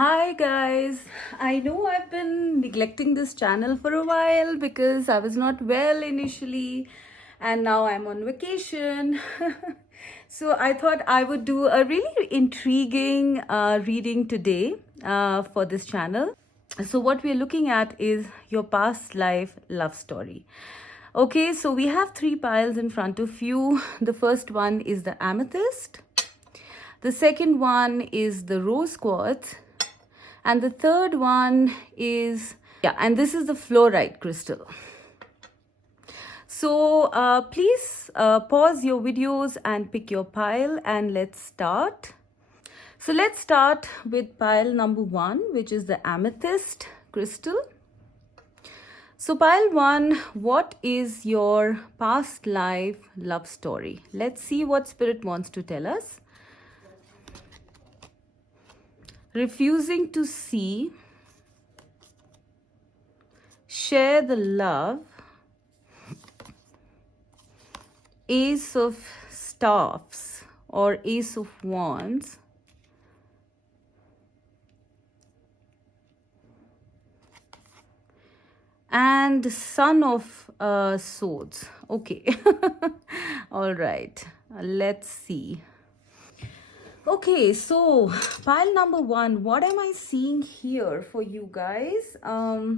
Hi guys, I know I've been neglecting this channel for a while because I was not well initially and now I'm on vacation. So I thought I would do a really intriguing reading today for this channel. So what we're looking at is your past life love story. Okay, so we have three piles in front of you. The first one is the amethyst. The second one is the rose quartz. And the third one is, and this is the fluorite crystal. So please pause your videos and pick your pile and let's start. So let's start with pile number 1, which is the amethyst crystal. So pile 1, what is your past life love story? Let's see what Spirit wants to tell us. Refusing to see, share the love, Ace of Staffs or Ace of Wands, and Son of Swords. Okay. All right. Let's see. Okay, so pile number 1, what am I seeing here for you guys? All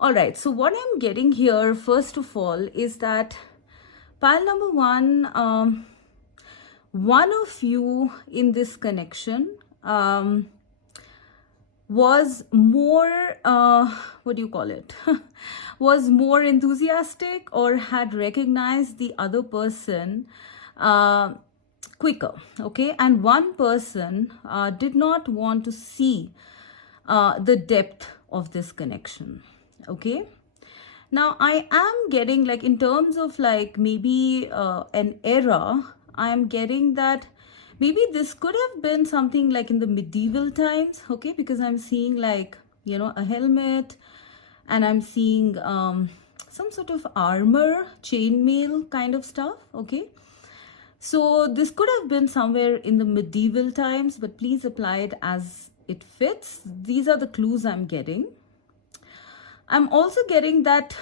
right, so what I'm getting here, first of all, is that pile number 1, one of you in this connection was more, what do you call it? Was more enthusiastic or had recognized the other person quicker, okay? And one person did not want to see the depth of this connection, okay? Now, I am getting, like, in terms of, like, maybe an era, I am getting that maybe this could have been something like in the medieval times, okay? Because I'm seeing, like, you know, a helmet, and I'm seeing some sort of armor, chainmail kind of stuff, okay? So this could have been somewhere in the medieval times, but please apply it as it fits. These are the clues I'm getting. I'm also getting that,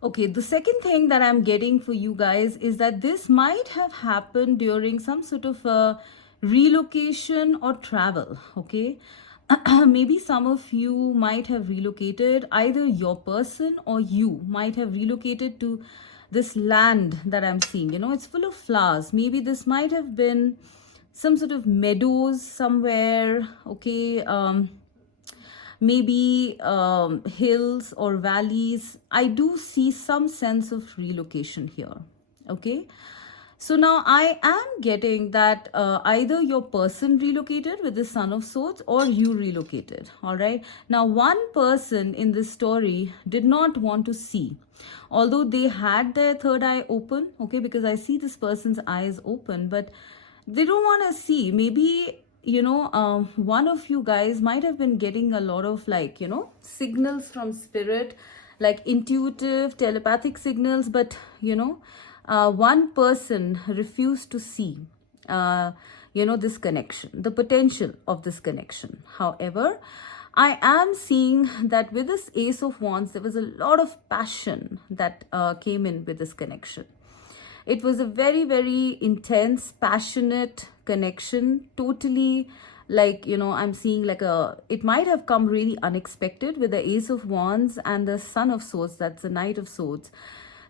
okay, the second thing that I'm getting for you guys is that this might have happened during some sort of a relocation or travel, okay? Maybe some of you might have relocated, either your person or you might have relocated to this land that I'm seeing. You know, it's full of flowers. Maybe this might have been some sort of meadows somewhere, okay? Maybe hills or valleys. I do see some sense of relocation here, okay? So now I am getting that either your person relocated with the Son of Swords or you relocated, all right? Now, one person in this story did not want to see, although they had their third eye open, okay? Because I see this person's eyes open, but they don't want to see. Maybe, you know, one of you guys might have been getting a lot of, like, you know, signals from spirit, like intuitive, telepathic signals, but, you know, one person refused to see, you know, this connection, the potential of this connection. However, I am seeing that with this Ace of Wands, there was a lot of passion that came in with this connection. It was a very, very intense, passionate connection, totally, like, you know, I'm seeing like it might have come really unexpected with the Ace of Wands and the Son of Swords, that's the Knight of Swords.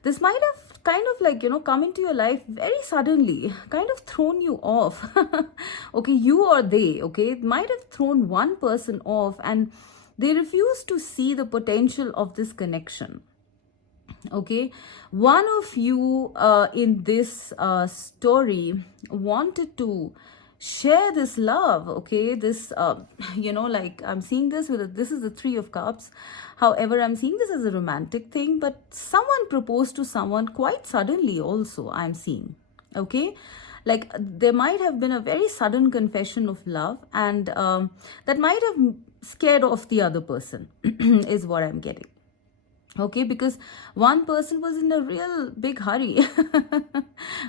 This might have kind of, like, you know, come into your life very suddenly, kind of thrown you off. Okay, you or they, okay, it might have thrown one person off and they refused to see the potential of this connection. Okay, one of you in this story wanted to share this love, okay? This you know, like, I'm seeing this with this is the Three of Cups. However, I'm seeing this as a romantic thing, but someone proposed to someone quite suddenly also, I'm seeing, okay? Like, there might have been a very sudden confession of love, and that might have scared off the other person is what I'm getting. Okay, because one person was in a real big hurry.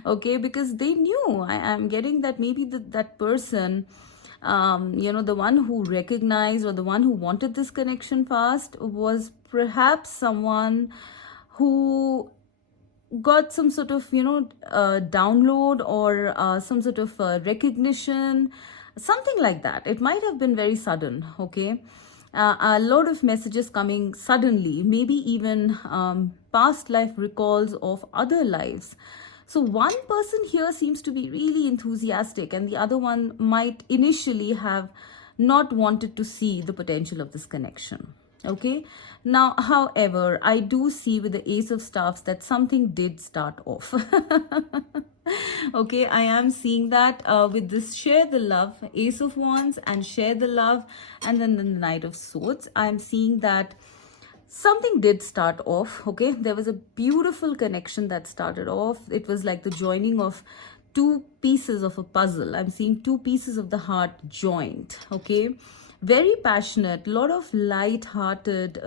Okay, because they knew, I'm getting that maybe that person The one who recognized, or the one who wanted this connection fast, was perhaps someone who got some sort of download, or some sort of recognition, something like that. It might have been very sudden. Okay, a lot of messages coming suddenly, maybe even past life recalls of other lives. So one person here seems to be really enthusiastic, and the other one might initially have not wanted to see the potential of this connection. Okay, now, however, I do see with the Ace of Staffs that something did start off. Okay, I am seeing that with this share the love, Ace of Wands, and share the love, and then the Knight of Swords. I'm seeing that something did start off. Okay, there was a beautiful connection that started off. It was like the joining of two pieces of a puzzle. I'm seeing two pieces of the heart joined. Okay, very passionate, lot of light-hearted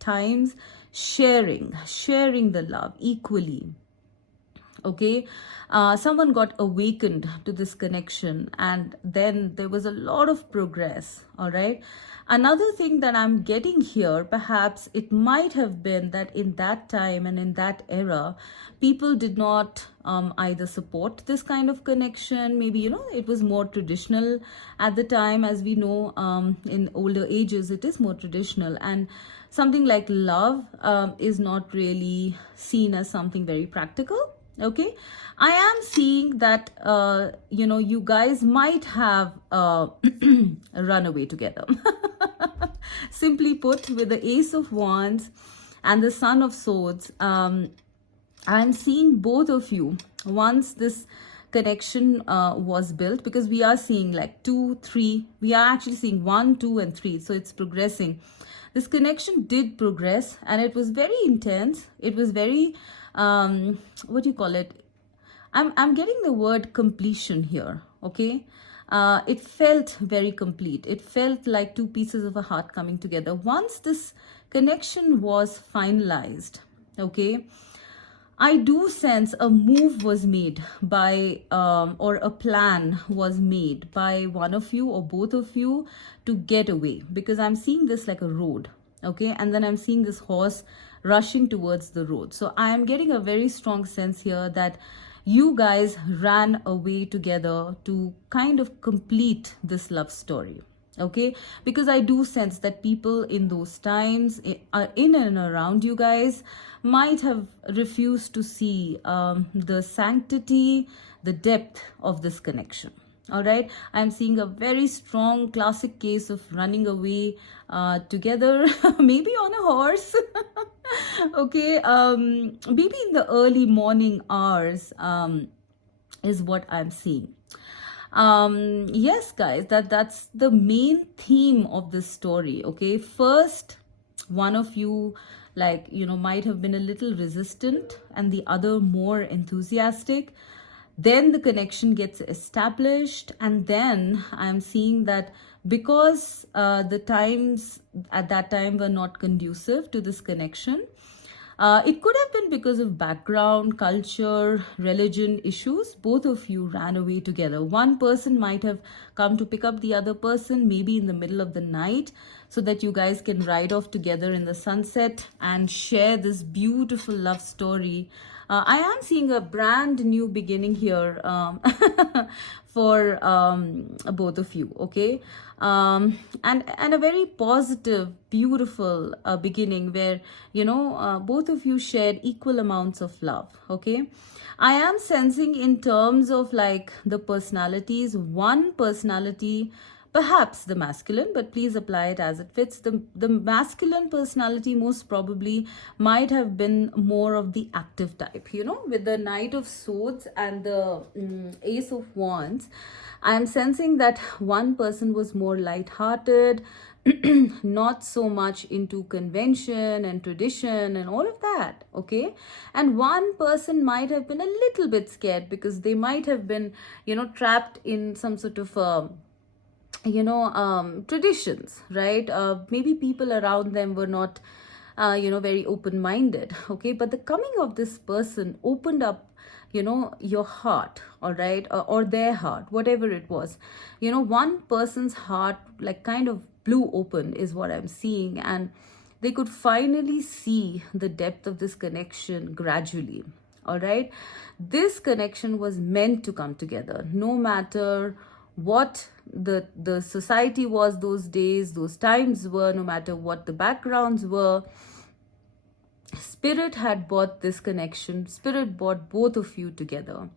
times, sharing the love equally. Okay, someone got awakened to this connection, and then there was a lot of progress. All right, another thing that I'm getting here, perhaps it might have been that in that time and in that era, people did not either support this kind of connection. Maybe it was more traditional at the time. As we know, in older ages it is more traditional, and something like love is not really seen as something very practical. Okay, I am seeing that you guys might have run away together. Simply put, with the Ace of Wands and the Son of Swords, I'm seeing both of you, once this connection was built, because we are seeing like 2, 3, we are actually seeing 1, 2 and 3, so it's progressing. This connection did progress, and it was very intense. It was very what do you call it? I'm getting the word completion here. Okay, it felt very complete. It felt like two pieces of a heart coming together once this connection was finalized. Okay, I do sense a move was made by or a plan was made by one of you or both of you to get away, because I'm seeing this like a road. Okay, and then I'm seeing this horse rushing towards the road. So I am getting a very strong sense here that you guys ran away together to kind of complete this love story. Okay, because I do sense that people in those times, in and around you guys, might have refused to see the sanctity, the depth of this connection. All right, I'm seeing a very strong classic case of running away together, maybe on a horse. Okay, maybe in the early morning hours is what I'm seeing. Yes, guys, that's the main theme of this story. Okay, first, one of you might have been a little resistant and the other more enthusiastic. Then the connection gets established, and then I'm seeing that because the times at that time were not conducive to this connection, it could have been because of background, culture, religion issues. Both of you ran away together. One person might have come to pick up the other person, maybe in the middle of the night, so that you guys can ride off together in the sunset and share this beautiful love story. I am seeing a brand new beginning here for both of you. Okay, and a very positive, beautiful beginning where both of you shared equal amounts of love. Okay, I am sensing in terms of like the personalities, one personality, perhaps the masculine, but please apply it as it fits. The masculine personality most probably might have been more of the active type, with the Knight of Swords and the Ace of Wands. I'm sensing that one person was more light-hearted, not so much into convention and tradition and all of that. Okay, and one person might have been a little bit scared because they might have been trapped in some sort of traditions, right? Maybe people around them were not very open-minded. Okay, but the coming of this person opened up your heart, all right, or their heart, whatever it was. One person's heart like kind of blew open is what I'm seeing, and they could finally see the depth of this connection gradually. All right, this connection was meant to come together, no matter what the society was those days, those times were, no matter what the backgrounds were. Spirit had brought this connection. Spirit brought both of you together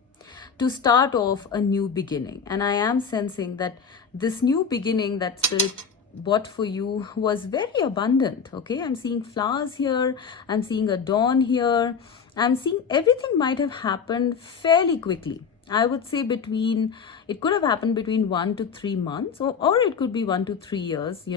to start off a new beginning. And I am sensing that this new beginning that Spirit bought for you was very abundant. Okay, I'm seeing flowers here. I'm seeing a dawn here. I'm seeing everything might have happened fairly quickly. I would say it could have happened between 1 to 3 months, or it could be 1 to 3 years.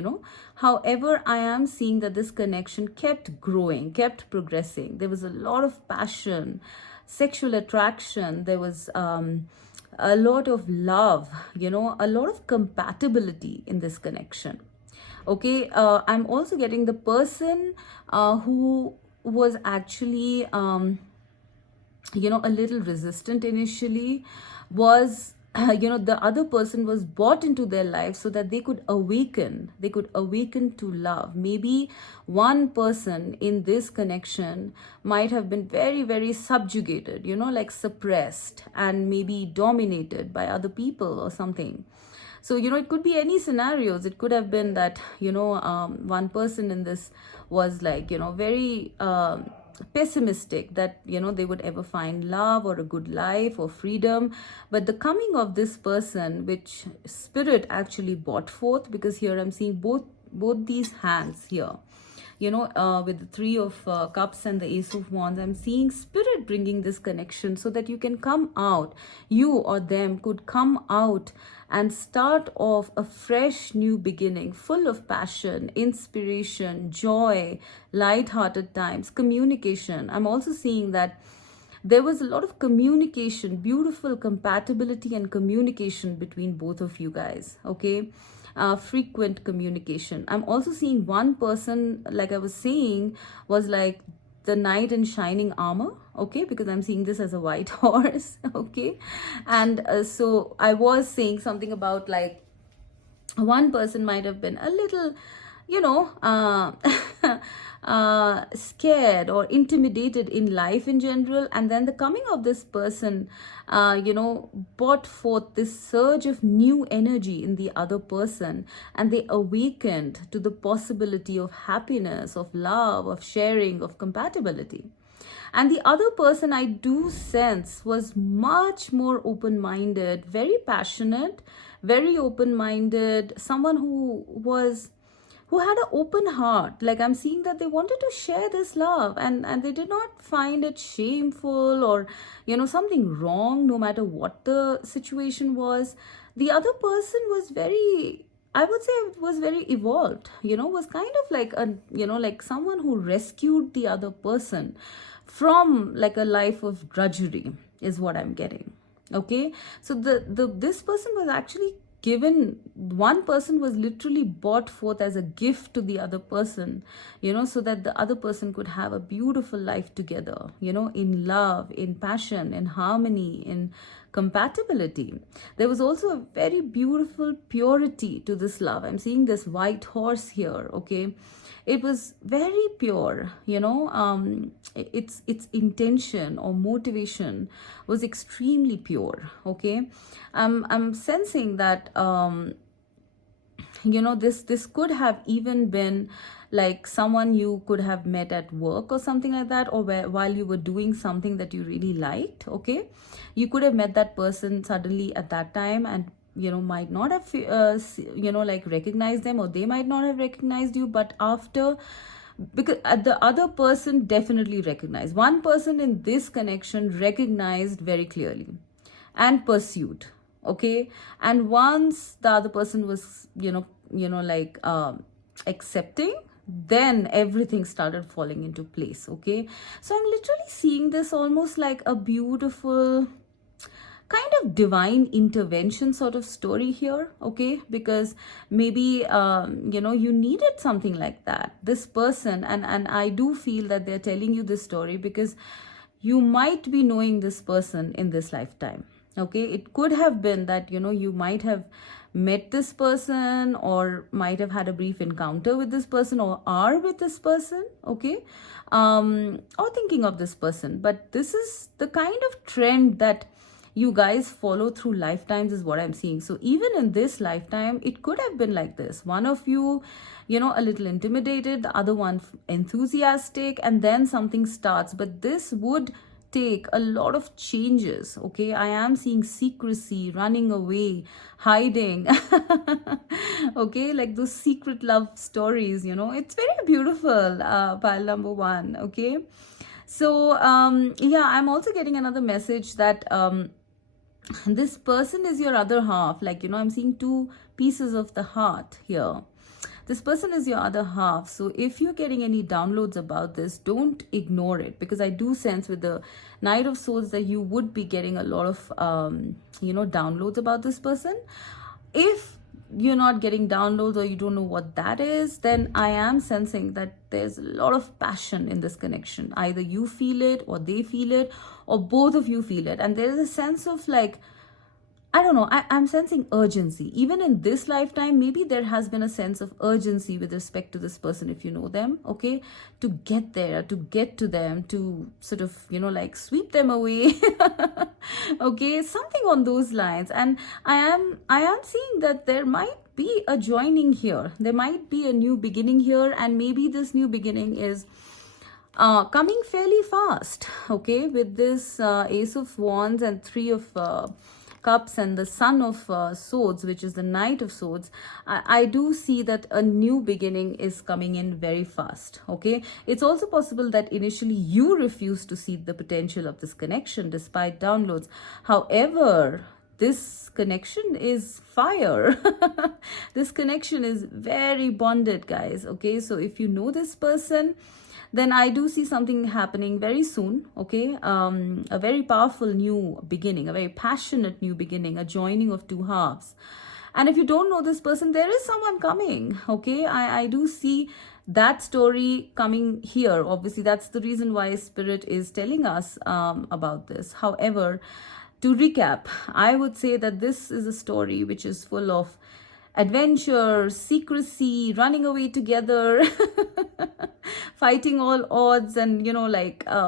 However, I am seeing that this connection kept growing, kept progressing. There was a lot of passion, sexual attraction. There was a lot of love, a lot of compatibility in this connection. Okay, I'm also getting the person who was actually a little resistant initially was the other person was brought into their life so that they could awaken to love. Maybe one person in this connection might have been very, very subjugated, like suppressed and maybe dominated by other people or something. So it could be any scenarios. It could have been that one person in this was like very pessimistic that they would ever find love or a good life or freedom. But the coming of this person, which Spirit actually brought forth, because here I'm seeing both these hands here, with the Three of Cups and the Ace of Wands, I'm seeing Spirit bringing this connection so that you can come out, you or them could come out and start off a fresh new beginning, full of passion, inspiration, joy, light-hearted times, communication. I'm also seeing that there was a lot of communication, beautiful compatibility and communication between both of you guys, okay? Frequent communication. I'm also seeing one person, like I was saying, was like the knight in shining armor, okay, because I'm seeing this as a white horse, okay. And so I was saying something about like one person might have been a little scared or intimidated in life in general, and then the coming of this person brought forth this surge of new energy in the other person, and they awakened to the possibility of happiness, of love, of sharing, of compatibility. And the other person, I do sense, was much more open-minded, very passionate, very open-minded, someone who had an open heart. Like I'm seeing that they wanted to share this love, and they did not find it shameful or something wrong, no matter what the situation was. The other person was very, I would say, it was very evolved, was kind of like like someone who rescued the other person from like a life of drudgery is what I'm getting. Okay, so this person was actually given, one person was literally brought forth as a gift to the other person, so that the other person could have a beautiful life together, in love, in passion, in harmony, in compatibility. There was also a very beautiful purity to this love. I'm seeing this white horse here, okay. It was very pure, its intention or motivation was extremely pure, okay. I'm sensing that this could have even been like someone you could have met at work or something like that, or while you were doing something that you really liked, okay. You could have met that person suddenly at that time and might not have like recognized them, or they might not have recognized you, but after, because the other person definitely recognized. One person in this connection recognized very clearly and pursued, okay. And once the other person was like accepting, then everything started falling into place, okay. So I'm literally seeing this almost like a beautiful kind of divine intervention sort of story here, okay, because maybe you needed something like that, this person, and I do feel that they're telling you this story because you might be knowing this person in this lifetime. Okay, it could have been that, you might have met this person, or might have had a brief encounter with this person, or are with this person. Okay, or thinking of this person. But this is the kind of trend that you guys follow through lifetimes, is what I'm seeing. So even in this lifetime, it could have been like this. One of you, a little intimidated, the other one enthusiastic, and then something starts. But this would take a lot of changes. Okay, I am seeing secrecy, running away, hiding. Okay, like those secret love stories. It's very beautiful, pile number 1. Okay, so yeah, I'm also getting another message that this person is your other half. Like, I'm seeing 2 pieces of the heart here. This person is your other half. So if you're getting any downloads about this, don't ignore it, because I do sense with the Knight of Swords that you would be getting a lot of downloads about this person. If you're not getting downloads, or you don't know what that is, then I am sensing that there's a lot of passion in this connection. Either you feel it, or they feel it, or both of you feel it. And there's a sense of, like, I don't know, I'm sensing urgency. Even in this lifetime, maybe there has been a sense of urgency with respect to this person, if you know them, okay? To get there, to get to them, to sort of, like sweep them away. Okay, something on those lines. And I am seeing that there might be a joining here. There might be a new beginning here, and maybe this new beginning is coming fairly fast, okay? With this Ace of Wands and 3 of Cups and the Son of Swords, which is the Knight of Swords, I do see that a new beginning is coming in very fast. Okay, it's also possible that initially you refuse to see the potential of this connection despite downloads. However, this connection is fire. This connection is very bonded, guys. Okay, so if you know this person, then I do see something happening very soon. Okay, a very powerful new beginning, a very passionate new beginning, a joining of 2 halves. And if you don't know this person, there is someone coming. Okay, I do see that story coming here. Obviously, that's the reason why Spirit is telling us about this. However, to recap, I would say that this is a story which is full of adventure, secrecy, running away together, fighting all odds, and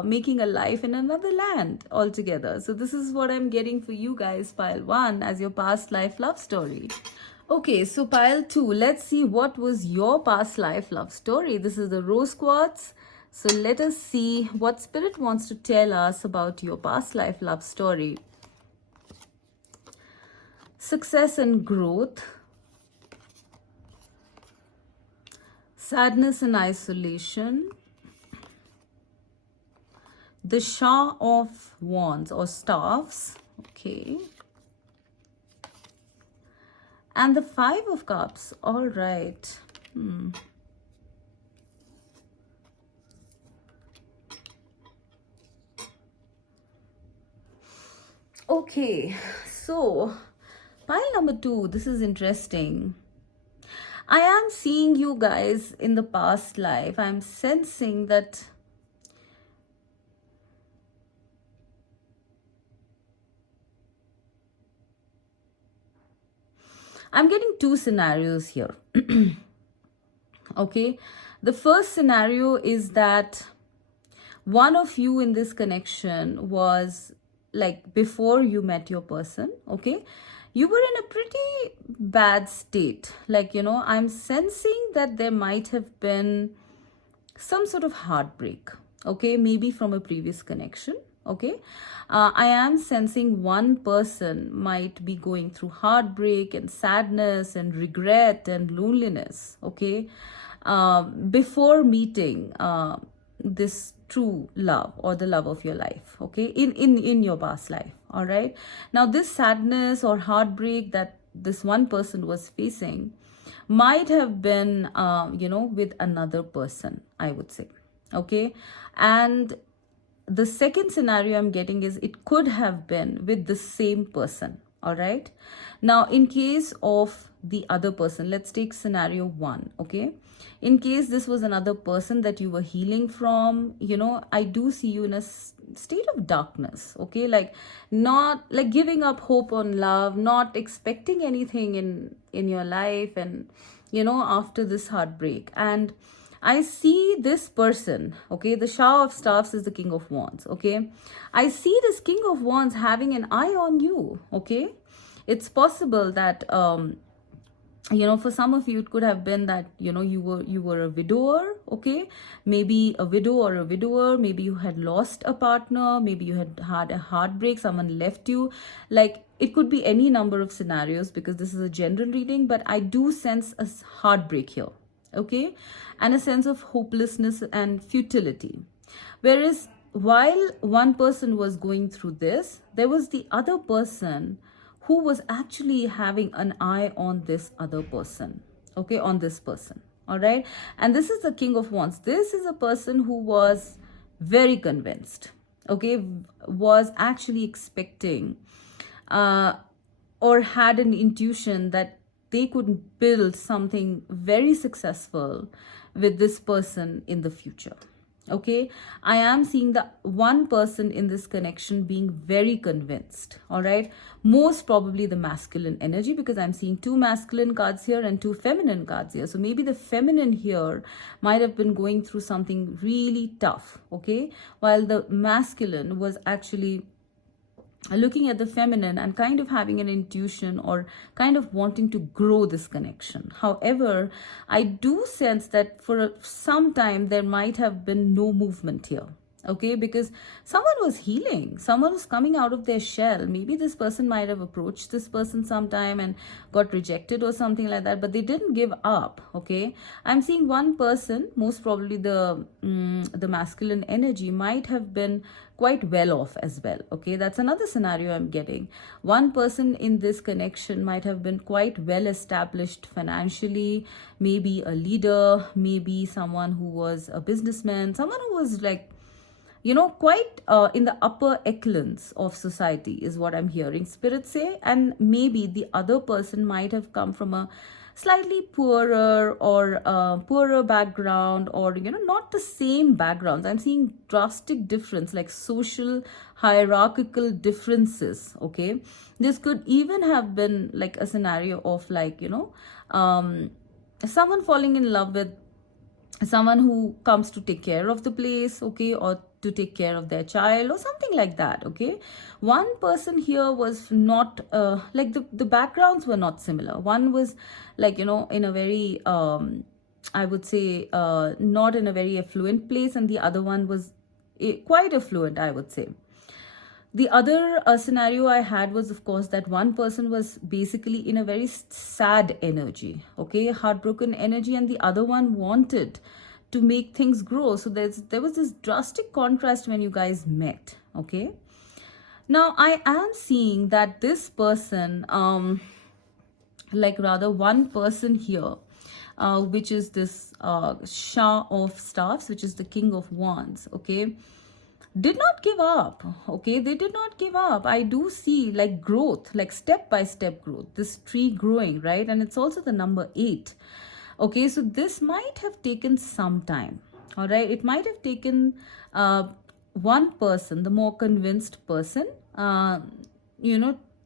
making a life in another land altogether. So this is what I'm getting for you guys, pile 1, as your past life love story. Okay, so pile 2, let's see what was your past life love story. This is the rose quartz. So let us see what Spirit wants to tell us about your past life love story. Success and growth. Sadness and isolation. The Shah of Wands or Staffs. Okay. And the 5 of Cups. All right. Okay. So, pile number 2. This is interesting. I am seeing you guys in the past life. I'm sensing that I'm getting 2 scenarios here. Okay, the first scenario is that one of you in this connection was, like, before you met your person, okay, you were in a pretty bad state. Like, I'm sensing that there might have been some sort of heartbreak, okay, maybe from a previous connection. Okay, I am sensing one person might be going through heartbreak and sadness and regret and loneliness, okay, before meeting this true love or the love of your life, okay, in your past life. All right, now this sadness or heartbreak that this one person was facing might have been with another person, I would say. Okay, and the second scenario I'm getting is it could have been with the same person. All right. Now, in case of the other person, let's take scenario 1. Okay. In case this was another person that you were healing from, I do see you in a state of darkness. Okay. Like, not like giving up hope on love, not expecting anything in your life, and after this heartbreak. And I see this person, okay, the Shah of Staffs is the King of Wands, okay. I see this King of Wands having an eye on you, okay. It's possible that, for some of you, it could have been that, you were a widower, okay. Maybe a widow or a widower, maybe you had lost a partner, maybe you had had a heartbreak, someone left you. Like, it could be any number of scenarios because this is a general reading, but I do sense a heartbreak here. Okay, and a sense of hopelessness and futility. Whereas while one person was going through this, there was the other person who was actually having an eye on this other person, okay, on this person. All right, and this is the King of Wands. This is a person who was very convinced, okay, was actually expecting or had an intuition that they could build something very successful with this person in the future. Okay, I am seeing the one person in this connection being very convinced. All right, most probably the masculine energy, because I'm seeing 2 masculine cards here and 2 feminine cards here. So maybe the feminine here might have been going through something really tough, okay, while the masculine was actually looking at the feminine and kind of having an intuition or kind of wanting to grow this connection. However, I do sense that for some time there might have been no movement here. Okay, because someone was healing, someone was coming out of their shell. Maybe this person might have approached this person sometime and got rejected or something like that, but they didn't give up. Okay, I'm seeing one person, most probably the masculine energy, might have been quite well off as well. Okay, that's another scenario I'm getting. One person in this connection might have been quite well established financially, maybe a leader, maybe someone who was a businessman, someone who was like, quite in the upper echelons of society is what I'm hearing Spirit say. And maybe the other person might have come from a slightly poorer or poorer background, or not the same backgrounds. I'm seeing drastic difference, like social hierarchical differences. Okay, this could even have been like a scenario of like someone falling in love with someone who comes to take care of the place, okay, or to take care of their child or something like that. Okay, one person here was not like the backgrounds were not similar. One was like in a very I would say not in a very affluent place, and the other one was quite affluent, I would say. The other scenario I had was, of course, that one person was basically in a very sad energy, okay, heartbroken energy, and the other one wanted to make things grow. So there was this drastic contrast when you guys met. Okay, now I am seeing that this person, like rather one person here, which is this Shah of Staffs, which is the King of Wands, okay, did not give up. Okay, they did not give up. I do see like growth, like step by step growth, this tree growing, right? And it's also the number 8. Okay, so this might have taken some time. All right, it might have taken one person, the more convinced person,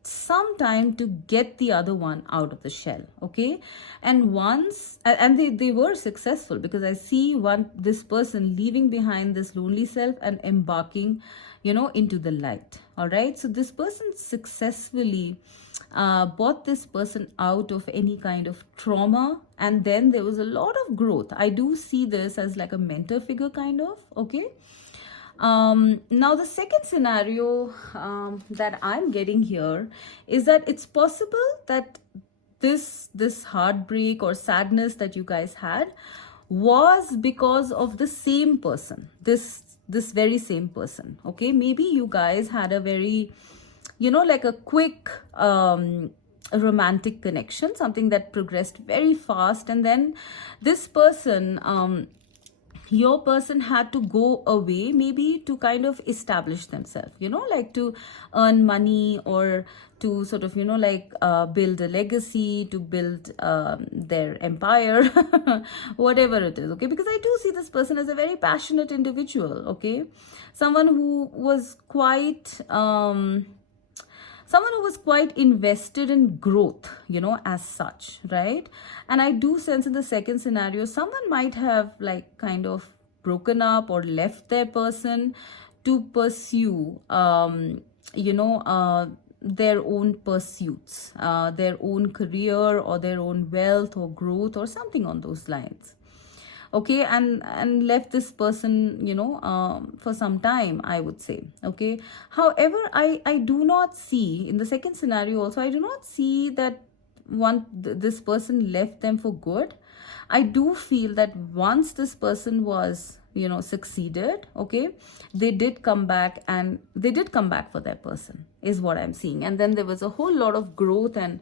some time to get the other one out of the shell. Okay, and once and they were successful, because I see this person leaving behind this lonely self and embarking into the light. All right, so this person successfully brought this person out of any kind of trauma, and then there was a lot of growth. I do see this as like a mentor figure kind of. Okay, now the second scenario that I'm getting here is that it's possible that this heartbreak or sadness that you guys had was because of the same person, this very same person. Okay, maybe you guys had a very like a quick romantic connection, something that progressed very fast, and then this person, your person, had to go away maybe to kind of establish themselves, like to earn money or to sort of, build a legacy, to build their empire, whatever it is, okay? Because I do see this person as a very passionate individual, okay? Someone who was quite... someone who was quite invested in growth, as such, right? And I do sense in the second scenario, someone might have like kind of broken up or left their person to pursue, their own pursuits, their own career or their own wealth or growth or something on those lines, okay, and left this person, for some time, I would say, okay. However, I do not see in the second scenario also, I do not see that this person left them for good. I do feel that once this person was, succeeded, okay, they did come back, and they did come back for their person, is what I'm seeing. And then there was a whole lot of growth and,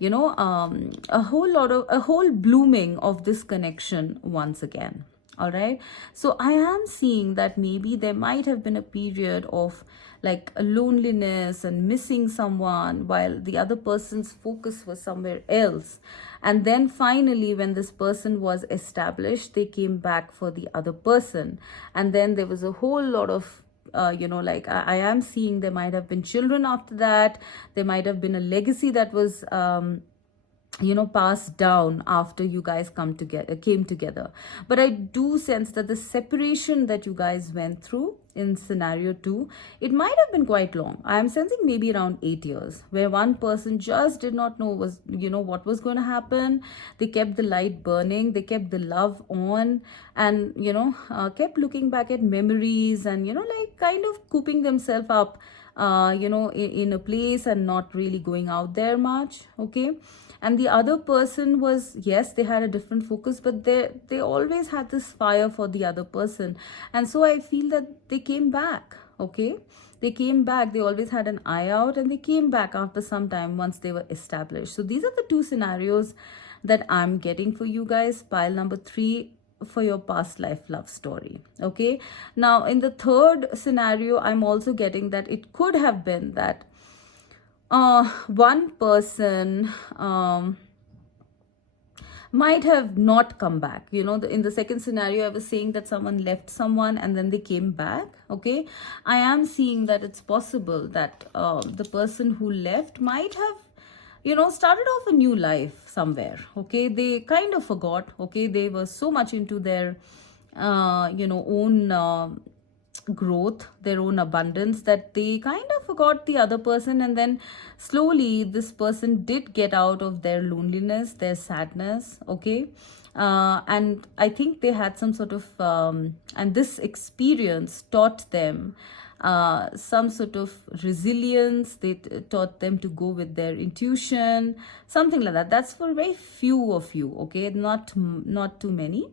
a whole blooming of this connection once again. All right. So I am seeing that maybe there might have been a period of like a loneliness and missing someone while the other person's focus was somewhere else. And then finally, when this person was established, they came back for the other person. And then there was a whole lot of I am seeing there might have been children after that. There might have been a legacy that was passed down after you guys came together. But I do sense that the separation that you guys went through in scenario 2, it might have been quite long. I am sensing maybe around 8 years, where one person just did not know what was going to happen. They kept the light burning, they kept the love on, and kept looking back at memories and kind of cooping themselves up in a place and not really going out there much, okay. And the other person was, yes, they had a different focus, but they always had this fire for the other person. And so I feel that they came back, okay. They came back, they always had an eye out, and they came back after some time once they were established. So these are the two scenarios that I'm getting for you guys. Pile number 3 for your past life love story, okay. Now in the third scenario, I'm also getting that it could have been that one person might have not come back. In the second scenario, I was saying that someone left someone and then they came back, okay. I am seeing that it's possible that the person who left might have started off a new life somewhere, okay. They kind of forgot, okay. They were so much into their own growth, their own abundance, that they kind of forgot the other person. And then slowly this person did get out of their loneliness, their sadness, okay. And I think they had some sort of and this experience taught them some sort of resilience. They taught them to go with their intuition, something like that. That's for very few of you, okay, not too many.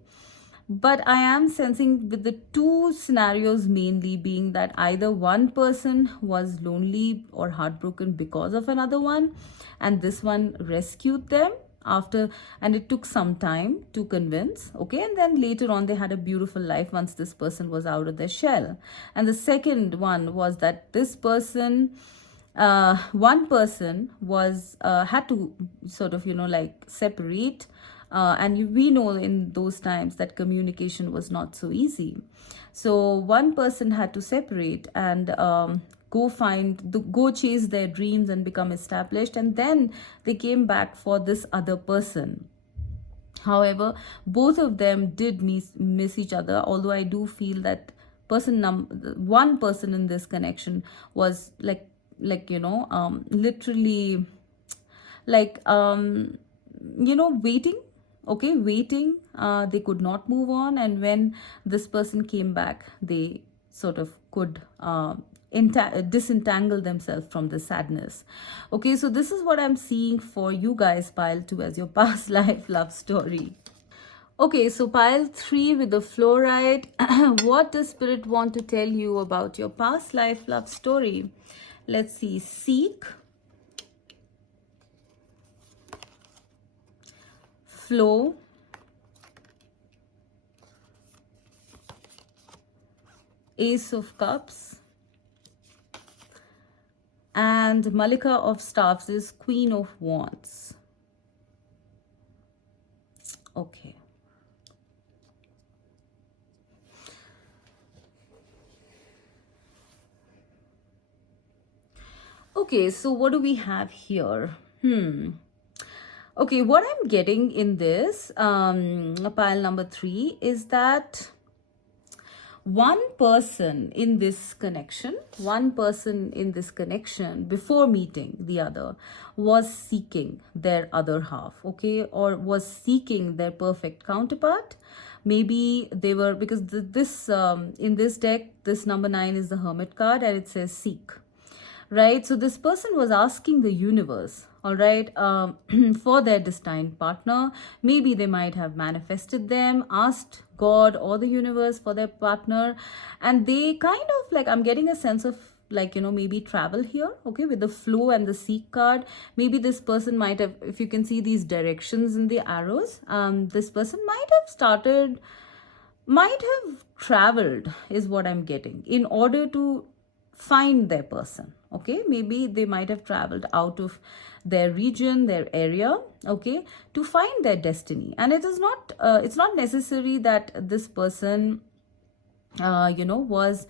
But I am sensing with the two scenarios mainly being that either one person was lonely or heartbroken because of another one, and this one rescued them after, and it took some time to convince, okay. And then later on they had a beautiful life once this person was out of their shell. And the second one was that this person, one person was had to sort of separate, and we know in those times that communication was not so easy. So one person had to separate and go chase their dreams and become established, and then they came back for this other person. However, both of them did miss each other, although I do feel that one person in this connection was literally waiting, okay, waiting. They could not move on, and when this person came back, they sort of could disentangle themselves from the sadness, okay. So this is what I'm seeing for you guys, pile 2, as your past life love story. Okay, so pile 3 with the fluorite. What does spirit want to tell you about your past life love story? Let's see. Seek, flow, Ace of Cups, and and Malika of Staffs is Queen of Wands. Okay. Okay, so what do we have here? Okay, what I'm getting in this pile number 3 is that one person in this connection, before meeting the other was seeking their other half, okay, or was seeking their perfect counterpart. Maybe they were, because this in this deck, this number 9 is the Hermit card and it says seek. Right, so this person was asking the universe, all right, for their destined partner. Maybe they might have manifested them, asked God or the universe for their partner, and they kind of like, I'm getting a sense of like, you know, maybe travel here, okay, with the flow and the seek card. Maybe this person might have, if you can see these directions in the arrows, this person might have traveled, is what I'm getting, in order to find their person. Okay, maybe they might have traveled out of their region, their area, okay, to find their destiny. And it is not it's not necessary that this person you know, was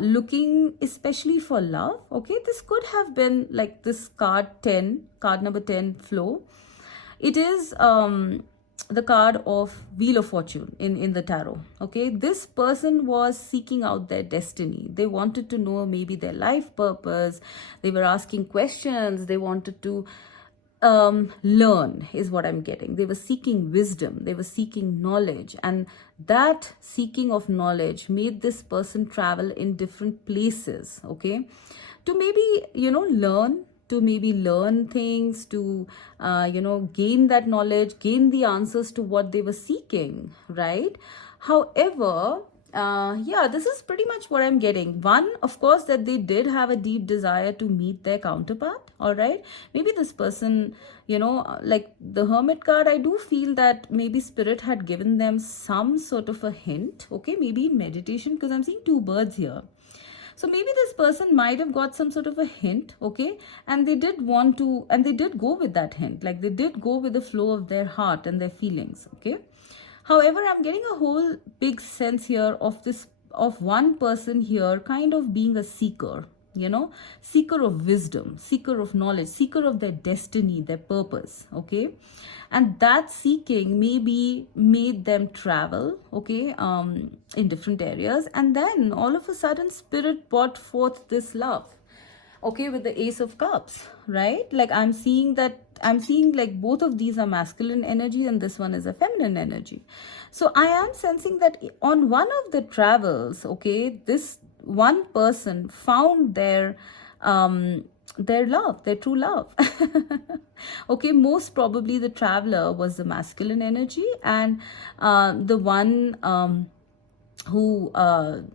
looking especially for love. Okay, this could have been like this card number 10 flow. It is the card of Wheel of Fortune in the tarot. Okay, this person was seeking out their destiny. They wanted to know maybe their life purpose. They were asking questions. They wanted to learn, is what I'm getting. They were seeking wisdom. They were seeking knowledge. And that seeking of knowledge made this person travel in different places, okay, to maybe, you know, learn things, to you know, gain that knowledge, gain the answers to what they were seeking, right? However, yeah, this is pretty much what I'm getting. One, of course, that they did have a deep desire to meet their counterpart, all right? Maybe this person, you know, like the Hermit card, I do feel that maybe Spirit had given them some sort of a hint, okay? Maybe in meditation, because I'm seeing 2 birds here. So maybe this person might have got some sort of a hint, okay? And they did want to, and they did go with that hint. Like they did go with the flow of their heart and their feelings, okay? However, I'm getting a whole big sense here of this, of one person here kind of being a seeker, you know, seeker of wisdom, seeker of knowledge, seeker of their destiny, their purpose, okay? And that seeking maybe made them travel, okay, in different areas. And then all of a sudden, Spirit brought forth this love, okay, with the Ace of Cups, right? Like I'm seeing like both of these are masculine energy and this one is a feminine energy. So I am sensing that on one of the travels, okay, this one person found their love, their true love. Okay, most probably the traveler was the masculine energy, and the one who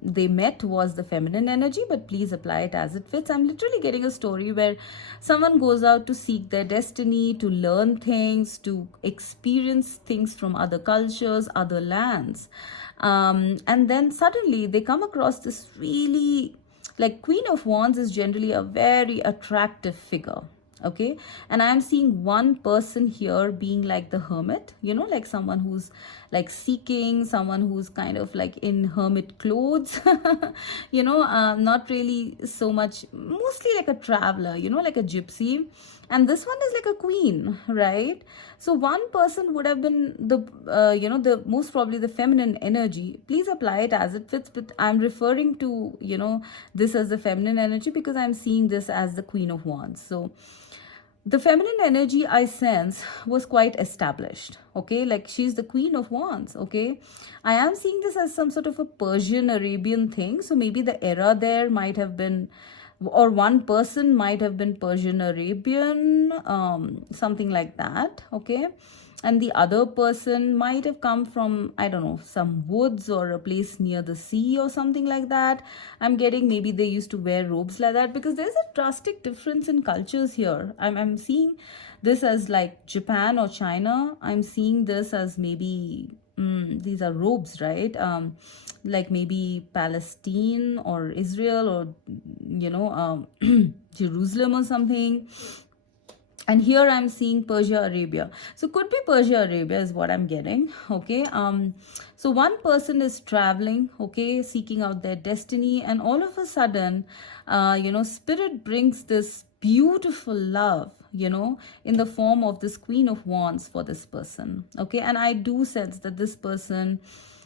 they met was the feminine energy, but please apply it as it fits. I'm literally getting a story where someone goes out to seek their destiny, to learn things, to experience things from other cultures, other lands, and then suddenly they come across this really, like Queen of Wands is generally a very attractive figure, okay? And I'm seeing one person here being like the hermit, you know, like someone who's like seeking, someone who's kind of like in hermit clothes, you know, not really so much, mostly like a traveler, you know, like a gypsy. And this one is like a queen, right? So one person would have been the, you know, the most probably the feminine energy. Please apply it as it fits, but I'm referring to, you know, this as the feminine energy because I'm seeing this as the Queen of Wands. So the feminine energy I sense was quite established, okay? Like she's the Queen of Wands, okay? I am seeing this as some sort of a Persian Arabian thing. So maybe the era there might have been, or one person might have been Persian Arabian, something like that, okay? And the other person might have come from, I don't know, some woods or a place near the sea or something like that. I'm getting maybe they used to wear robes like that because there's a drastic difference in cultures here. I'm seeing this as like Japan or China. I'm seeing this as maybe these are robes, right? Like maybe Palestine or Israel or, Jerusalem or something. And here I'm seeing Persia, Arabia. So could be Persia, Arabia is what I'm getting. Okay. So one person is traveling, okay, seeking out their destiny, and all of a sudden, Spirit brings this beautiful love, in the form of this Queen of Wands for this person. Okay. And I do sense that this person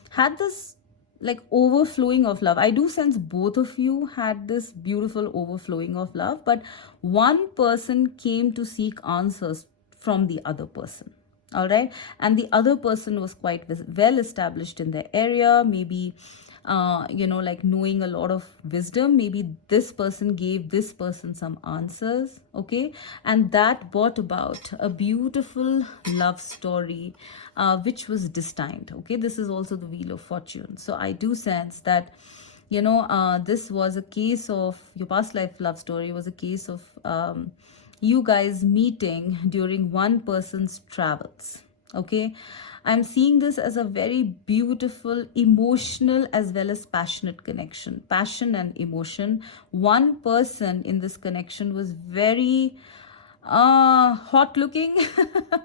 had this like overflowing of love. I do sense both of you had this beautiful overflowing of love, but one person came to seek answers from the other person. All right. And the other person was quite well established in their area, maybe like knowing a lot of wisdom. Maybe this person gave this person some answers, okay, and that brought about a beautiful love story, which was destined. Okay, this is also the Wheel of Fortune. So I do sense that this was a case of your past life love story was a case of you guys meeting during one person's travels. Okay, I'm seeing this as a very beautiful, emotional as well as passionate connection. Passion and emotion. One person in this connection was very hot looking,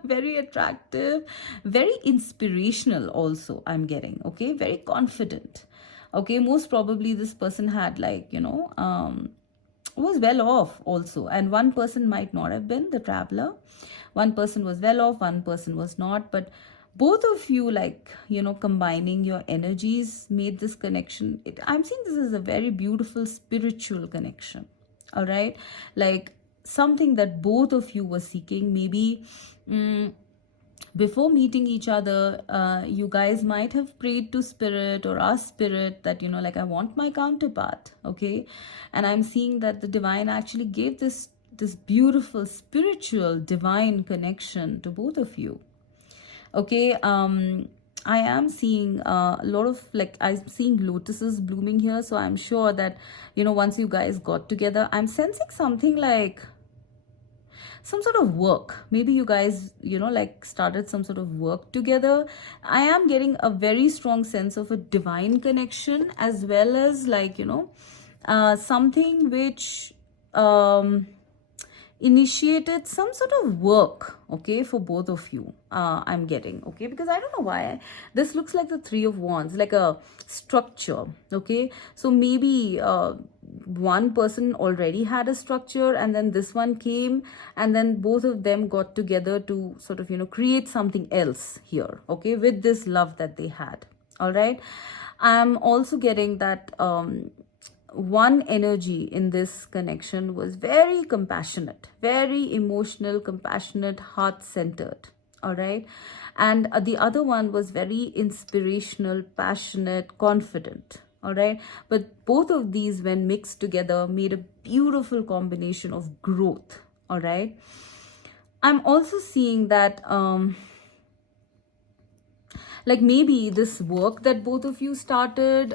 very attractive, very inspirational also, I'm getting. Okay, very confident. Okay, most probably this person had was well off also, and one person might not have been the traveler. One person was well off, one person was not, but both of you, combining your energies made this connection. I'm seeing this as a very beautiful spiritual connection. All right, like something that both of you were seeking. Maybe before meeting each other, you guys might have prayed to Spirit or asked Spirit that, I want my counterpart. Okay, and I'm seeing that the divine actually gave this beautiful spiritual divine connection to both of you. Okay, I am seeing a lot of I'm seeing lotuses blooming here. So I'm sure that, once you guys got together, I'm sensing something like some sort of work. Maybe you guys, started some sort of work together. I am getting a very strong sense of a divine connection, as well as something which initiated some sort of work, okay, for both of you. I'm getting, okay, because I don't know why this looks like the Three of Wands, like a structure. Okay, so maybe one person already had a structure, and then this one came, and then both of them got together to sort of create something else here, okay, with this love that they had. All right, I'm also getting that one energy in this connection was very compassionate, very emotional, compassionate, heart-centered. All right, and the other one was very inspirational, passionate, confident. All right, but both of these, when mixed together, made a beautiful combination of growth. All right, I'm also seeing that maybe this work that both of you started,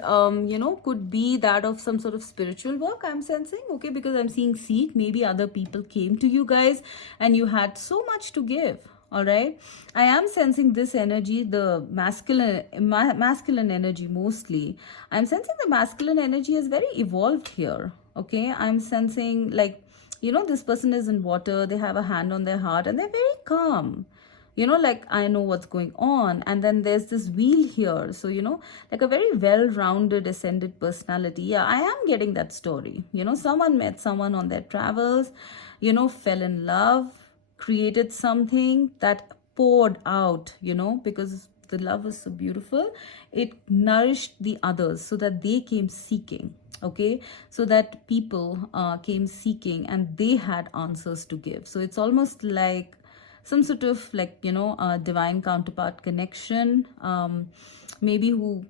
could be that of some sort of spiritual work, I'm sensing. Okay, because I'm seeing seek. Maybe other people came to you guys and you had so much to give. All right, I am sensing this energy, the masculine energy mostly. I'm sensing the masculine energy is very evolved here. Okay, I'm sensing this person is in water, they have a hand on their heart, and they're very calm. I know what's going on. And then there's this wheel here. So, a very well-rounded, ascended personality. Yeah, I am getting that story. Someone met someone on their travels, fell in love, created something that poured out, because the love was so beautiful. It nourished the others so that they came seeking. Okay, so that people came seeking and they had answers to give. So it's almost like some sort of divine counterpart connection, maybe who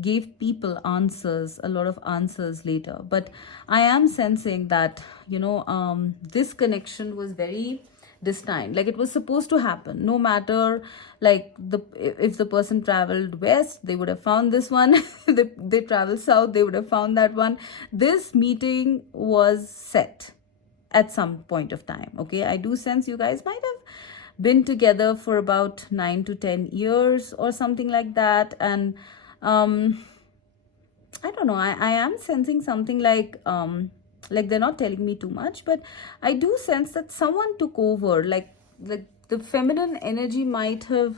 gave people answers, a lot of answers later. But I am sensing that this connection was very destined, it was supposed to happen. No matter if the person traveled west, they would have found this one. They traveled south, they would have found that one. This meeting was set at some point of time. Okay, I do sense you guys might have been together for about 9 to 10 years or something like that. And I don't know, I am sensing something like they're not telling me too much, but I do sense that someone took over, like the feminine energy might have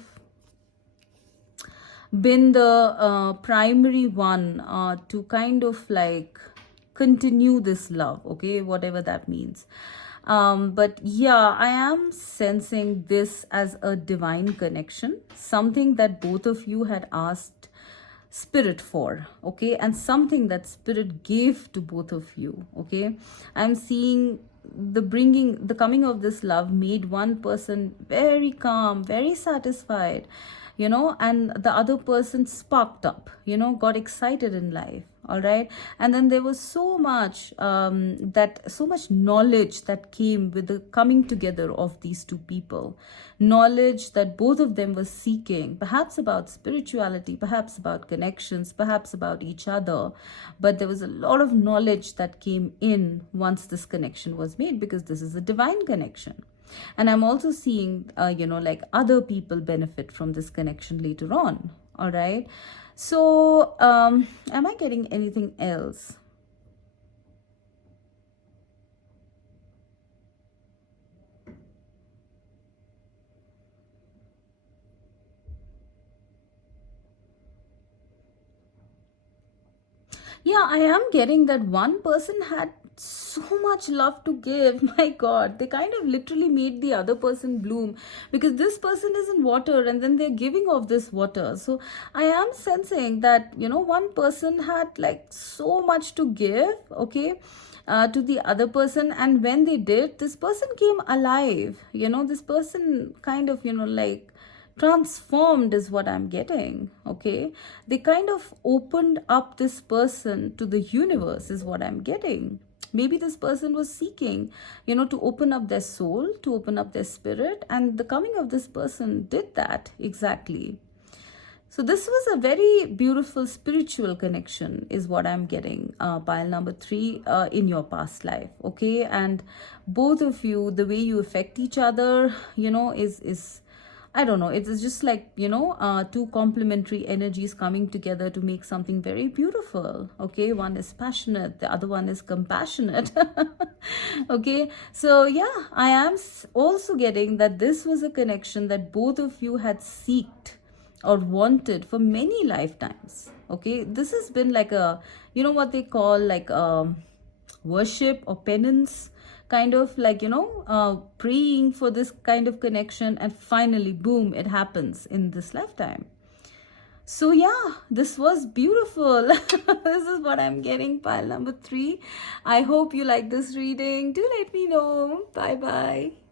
been the primary one to kind of like continue this love, okay, whatever that means. But yeah, I am sensing this as a divine connection, something that both of you had asked spirit for, okay, and something that spirit gave to both of you, okay. I'm seeing the coming of this love made one person very calm, very satisfied, and the other person sparked up, got excited in life. All right. And then there was so much so much knowledge that came with the coming together of these two people, knowledge that both of them were seeking, perhaps about spirituality, perhaps about connections, perhaps about each other. But there was a lot of knowledge that came in once this connection was made, because this is a divine connection. And I'm also seeing, like other people benefit from this connection later on. All right. So, am I getting anything else? Yeah, I am getting that one person had so much love to give. My God, they kind of literally made the other person bloom, because this person is in water and then they're giving off this water. So I am sensing that, one person had like so much to give, okay, to the other person. And when they did, this person came alive. This person kind of, like transformed is what I'm getting, okay. They kind of opened up this person to the universe is what I'm getting. Maybe this person was seeking, to open up their soul, to open up their spirit, and the coming of this person did that exactly. So this was a very beautiful spiritual connection is what I'm getting, pile number 3, in your past life, okay. And both of you, the way you affect each other, is I don't know, it is just like, two complementary energies coming together to make something very beautiful, okay. One is passionate, the other one is compassionate. Okay, so yeah, I am also getting that this was a connection that both of you had seeked or wanted for many lifetimes, okay. This has been like a, what they call like worship or penance, kind of like, praying for this kind of connection, and finally, boom, it happens in this lifetime. So yeah, this was beautiful. This is what I'm getting, pile number 3. I hope you like this reading. Do let me know. Bye bye.